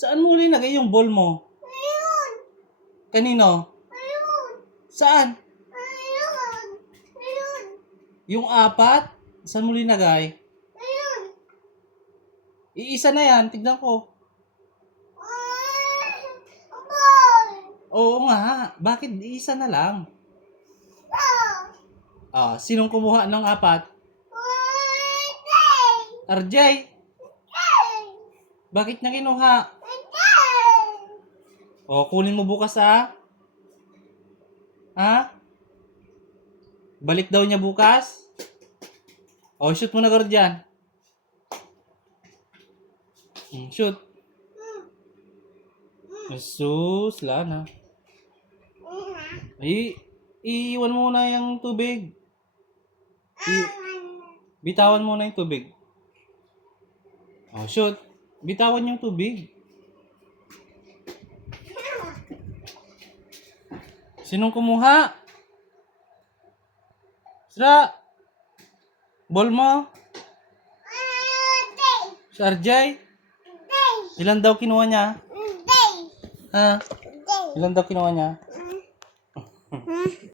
Saan mo nilagay yung ball mo? Ayun! Kanino? Ayun! Saan? Ayun! Ayun! Yung apat? Saan mo nilagay? Ayun! Iisa na yan, tignan ko. Ay! Ball! Oo nga, bakit iisa na lang? Ah! Sinong kumuha ng apat? Ay! Tay! RJ, Tay! bakit niya kinuha? Tay! Kunin mo bukas Ha? Balik daw niya bukas? Shoot mo na agad dyan. Shoot. Jesus, lana. Iiwan mo na yung tubig. Bitawan mo na yung tubig. Shoot. Bitawan yung tubig. Sinong kumuha? Sira. Ball mo? Tay! Si RJ? Tay! Ilan daw kinuha niya? Tay! Ha? Tay! Ilan daw kinuha niya?